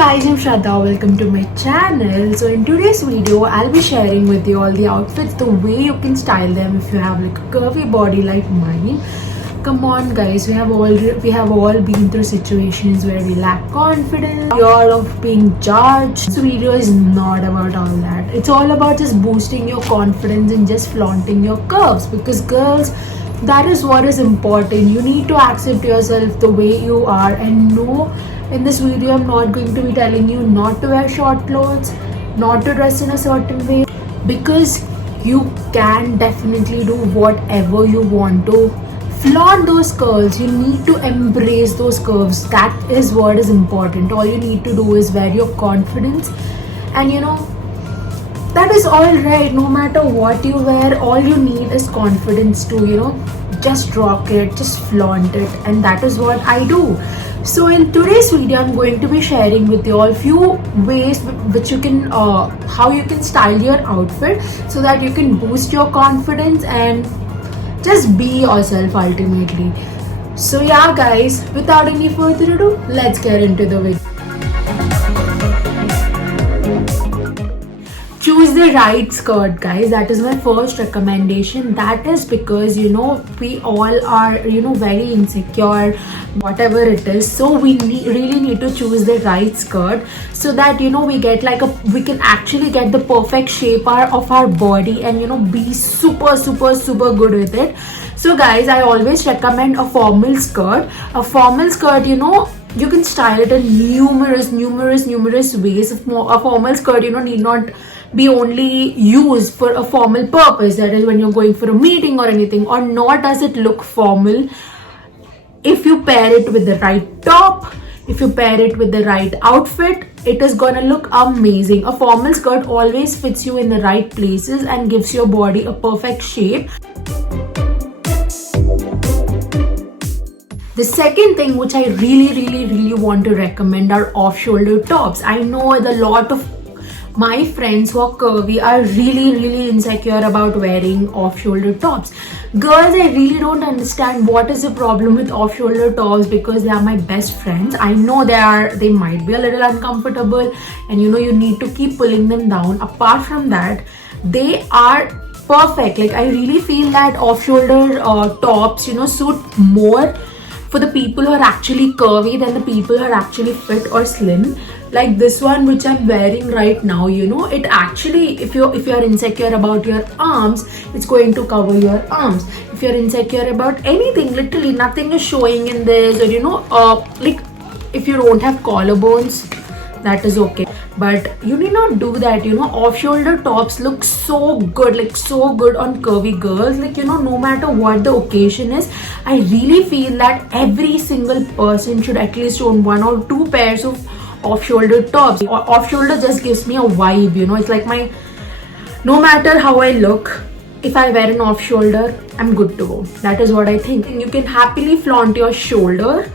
guys, I'm Shraddha. Welcome to my channel. So in today's video, I'll be sharing with you all the outfits, the way you can style them if you have like a curvy body like mine. Come on guys, we have all been through situations where we lack confidence, fear of being judged. This video is not about all that. It's all about just boosting your confidence and just flaunting your curves, because girls, that is what is important. You need to accept yourself the way you are. And no, in this video I'm not going to be telling you not to wear short clothes, not to dress in a certain way, because you can definitely do whatever you want to. Flaunt those curves. You need to embrace those curves. That is what is important. All you need to do is wear your confidence, and that is all right. No matter what you wear, all you need is confidence to just rock it, just flaunt it, and that is what I do. So in today's video, I'm going to be sharing with you all few ways which you can how you can style your outfit so that you can boost your confidence and just be yourself ultimately. So yeah guys, without any further ado, let's get into the video. Choose the right skirt, guys. That is my first recommendation. That is because we all are very insecure, whatever it is. So we really need to choose the right skirt so that we can actually get the perfect shape of our body and be super good with it. So guys, I always recommend a formal skirt. A formal skirt, you can style it in numerous ways. A formal skirt need not be only used for a formal purpose, that is when you're going for a meeting or anything, or nor does it look formal if you pair it with the right top. If you pair it with the right outfit, it is gonna look amazing. A formal skirt always fits you in the right places and gives your body a perfect shape. The second thing which I really want to recommend are off-shoulder tops. I know a lot of my friends who are curvy are really insecure about wearing off-shoulder tops. Girls, I really don't understand what is the problem with off-shoulder tops, because they are my best friends. I know they might be a little uncomfortable, and you need to keep pulling them down. Apart from that, they are perfect. Like, I really feel that off-shoulder tops suit more for the people who are actually curvy than the people who are actually fit or slim. Like this one which I'm wearing right now, it actually, if you're insecure about your arms, it's going to cover your arms. If you're insecure about anything, literally nothing is showing in this, or like if you don't have collarbones, that is okay, but you need not do that. Off-shoulder tops look so good, like so good on curvy girls. Like no matter what the occasion is, I really feel that every single person should at least own 1 or 2 pairs of off-shoulder tops. Off-shoulder just gives me a vibe. It's like no matter how I look, if I wear an off-shoulder, I'm good to go. That is what I think. And you can happily flaunt your shoulder.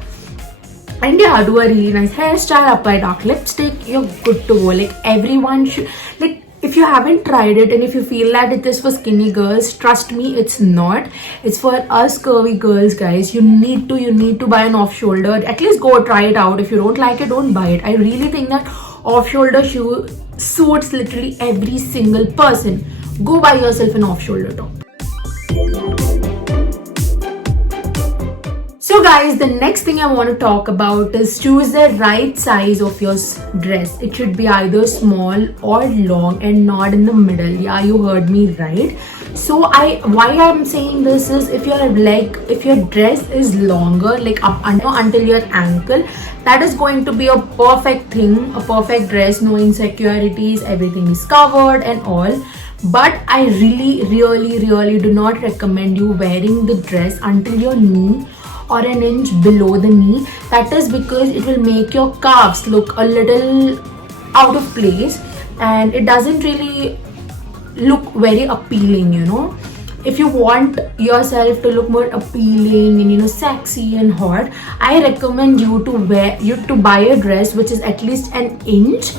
And yeah, do a really nice hairstyle, apply dark lipstick, you're good to go. Like, everyone should, like, if you haven't tried it and if you feel that it is for skinny girls, trust me, it's not. It's for us curvy girls, guys. You need to buy an off-shoulder. At least go try it out. If you don't like it, don't buy it. I really think that off-shoulder shoe suits literally every single person. Go buy yourself an off-shoulder top. So guys, the next thing I want to talk about is choose the right size of your dress. It should be either small or long and not in the middle. Yeah, you heard me right. So why I'm saying this is, if your dress is longer, like up until your ankle, that is going to be a perfect thing, a perfect dress, no insecurities, everything is covered and all. But I really do not recommend you wearing the dress until your knee or an inch below the knee. That is because it will make your calves look a little out of place and it doesn't really look very appealing. If you want yourself to look more appealing and sexy and hot, I recommend you to buy a dress which is at least an inch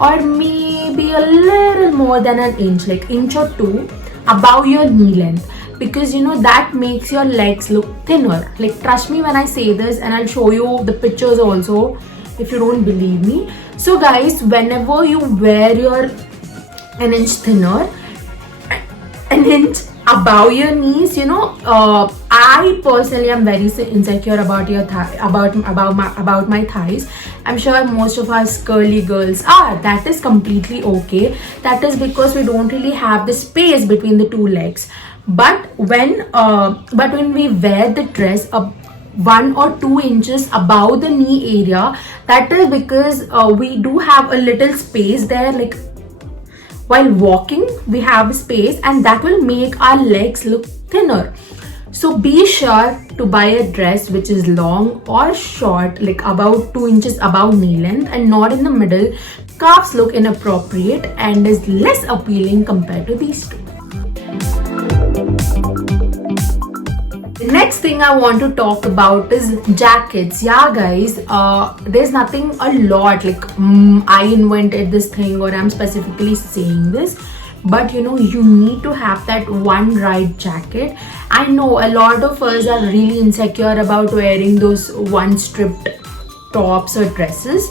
or maybe a little more than an inch, like inch or 2 above your knee length. Because that makes your legs look thinner. Like, trust me when I say this, and I'll show you the pictures also. if you don't believe me. So guys, whenever you wear your an inch thinner, an inch above your knees, I personally am very insecure about your about my thighs. I'm sure most of us curly girls are. That is completely okay. That is because we don't really have the space between the two legs. But when we wear the dress up 1 or 2 inches above the knee area, that is because we do have a little space there, like while walking we have space, and that will make our legs look thinner. So be sure to buy a dress which is long or short, like about 2 inches above knee length and not in the middle. Calves look inappropriate and is less appealing compared to these two. The next thing I want to talk about is jackets. Yeah guys, there's nothing a lot like I invented this thing or I'm specifically saying this, but you need to have that one right jacket. I know a lot of us are really insecure about wearing those one stripped tops or dresses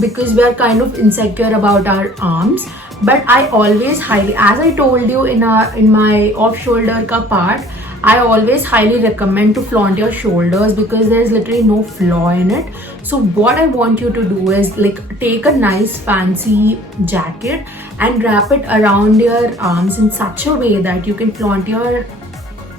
because we are kind of insecure about our arms. But I always highly, as I told you in my off shoulder ka part, I always highly recommend to flaunt your shoulders because there's literally no flaw in it. So what I want you to do is like take a nice fancy jacket and wrap it around your arms in such a way that you can flaunt your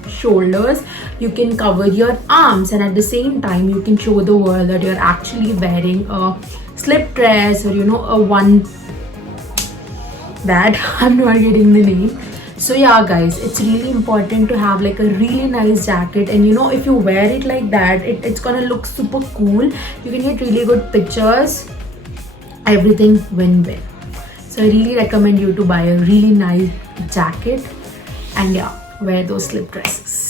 shoulders, you can cover your arms, and at the same time you can show the world that you're actually wearing a slip dress or a one that I'm not getting the name. So yeah guys, it's really important to have like a really nice jacket, and if you wear it like that, it's gonna look super cool. You can get really good pictures, everything win-win. So I really recommend you to buy a really nice jacket and yeah, wear those slip dresses.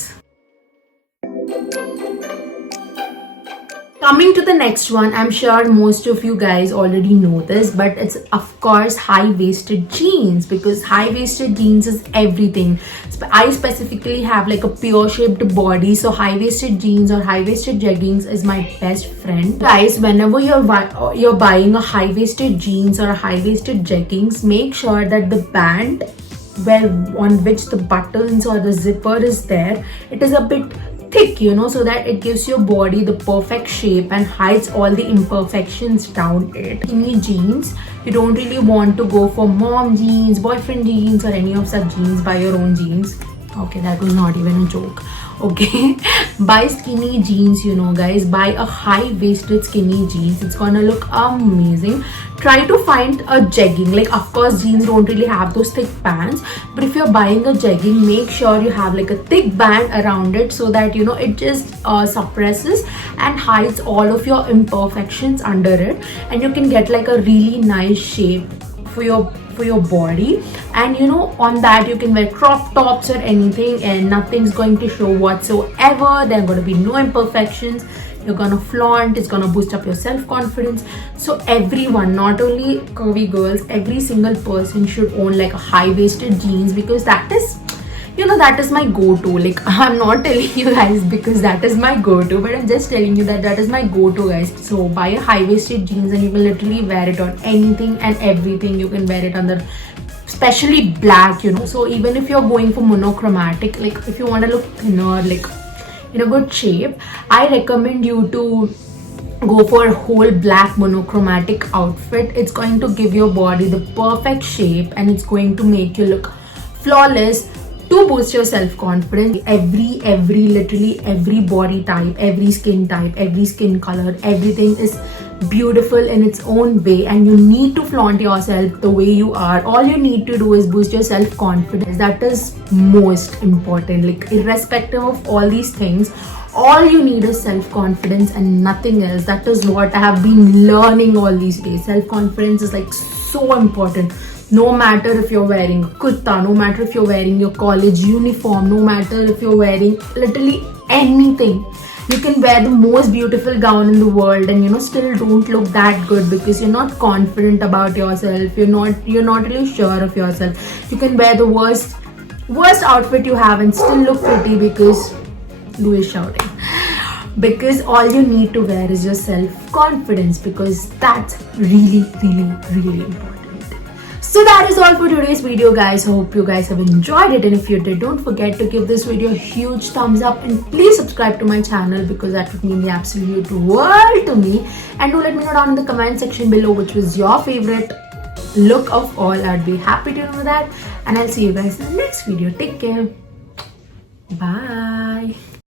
Coming to the next one, I'm sure most of you guys already know this, but it's of course high-waisted jeans, because high-waisted jeans is everything. I specifically have like a pear-shaped body, so high-waisted jeans or high-waisted jeggings is my best friend. Guys, whenever you're buying a high-waisted jeans or a high-waisted jeggings, make sure that the band on which the buttons or the zipper is there, it is a bit thick, so that it gives your body the perfect shape and hides all the imperfections down it. Skinny jeans, you don't really want to go for mom jeans, boyfriend jeans or any of such jeans. Buy your own jeans. Okay, that was not even a joke. Okay, buy skinny jeans, guys. Buy a high-waisted skinny jeans. It's gonna look amazing. Try to find a jegging. Like, of course, jeans don't really have those thick bands, but if you're buying a jegging, make sure you have like a thick band around it so that it just suppresses and hides all of your imperfections under it, and you can get like a really nice shape for your body. And on that you can wear crop tops or anything and nothing's going to show whatsoever. There are going to be no imperfections. You're gonna flaunt. It's gonna boost up your self-confidence. So everyone, not only curvy girls, every single person should own like a high-waisted jeans, because that is that is my go-to. Like, I'm not telling you guys because that is my go-to, but I'm just telling you that is my go-to, guys. So buy a high-waisted jeans and you can literally wear it on anything and everything. You can wear it on especially black, so even if you're going for monochromatic, like if you want to look thinner, like in a good shape, I recommend you to go for a whole black monochromatic outfit. It's going to give your body the perfect shape and it's going to make you look flawless to boost your self-confidence. Literally every body type, every skin type, every skin color, everything is beautiful in its own way, and you need to flaunt yourself the way you are. All you need to do is boost your self-confidence. That is most important. Like, irrespective of all these things, all you need is self-confidence and nothing else. That is what I have been learning all these days. Self-confidence is like so important. No matter if you're wearing a kurta, no matter if you're wearing your college uniform, no matter if you're wearing literally anything. You can wear the most beautiful gown in the world and still don't look that good because you're not confident about yourself. You're not really sure of yourself. You can wear the worst outfit you have and still look pretty because Lou is shouting. because all you need to wear is your self-confidence, because that's really, really, really important. So that is all for today's video, guys. I hope you guys have enjoyed it, and if you did, don't forget to give this video a huge thumbs up, and please subscribe to my channel because that would mean the absolute world to me. And do let me know down in the comment section below which was your favorite look of all. I'd be happy to know that, and I'll see you guys in the next video. Take care. Bye.